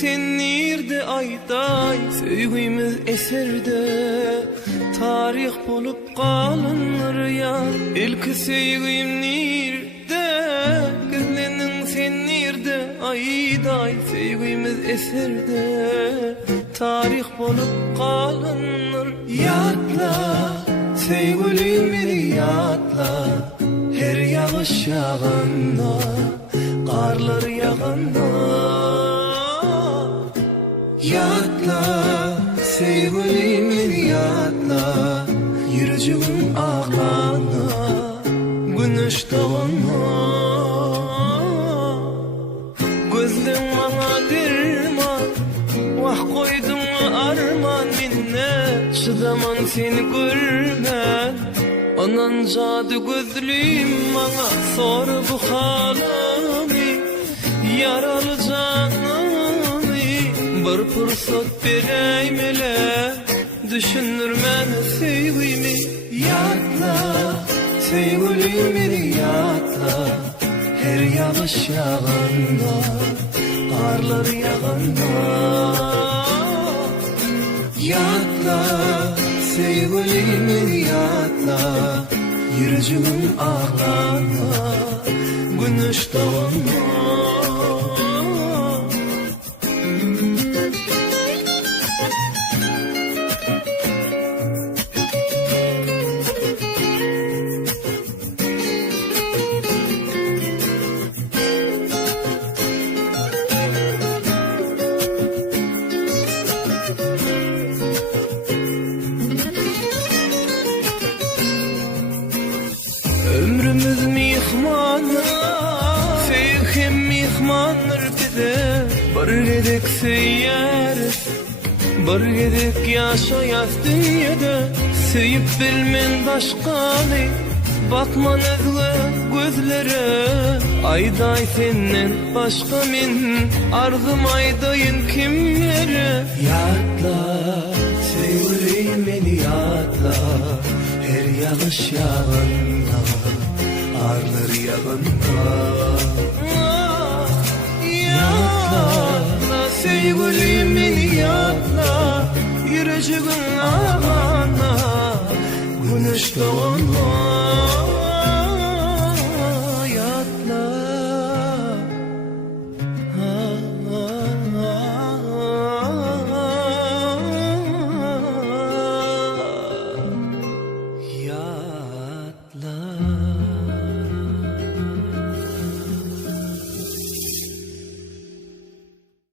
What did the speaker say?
sen nirde ayday, söýgümiz eserde, tarih bolup galynır ýar. Ilki söýgüm nirde, gözlenin sen nirde ayday, söýgümiz eserde, tarih bolup galynır. Ýatla, söýgülim meni ýatla, her ýagyş ýaganda, qarlar ýaganda. Ýatla, söýgülim meni ýatla, ýürjegim aglana, güneş dogana. Gözleň maňa derman, wah goýdum arman minne, şydaman seni görmän. Anan jady gözlüm maňa sor bu halamy, yaraly janymy, bir pursat bereýmele, düşünürmen söýgümi. Ýatla, söýgülim meni ýatla, her ýagyş ýaganda, qarlar ýaganda. Ýatla, söýgülim meni ýatla, ýürjegim aglana, güneş dogana. Ömrümüz mihmanı, sevgim mihmandır bize. Bir gedek seýäris, bir gedek ýaşaýas dünýede. Söýüp bilmen başgany, bakman özge gözlere. Ayday senden başga men, arzum aydaýyn kimlere. Ýatla, söýgülim meni ýatla, her ýagyş ýaganda, qarlar ýaganda. Ýatla, söýgülim meni ýatla, ýürjegim agana, güneş dogana.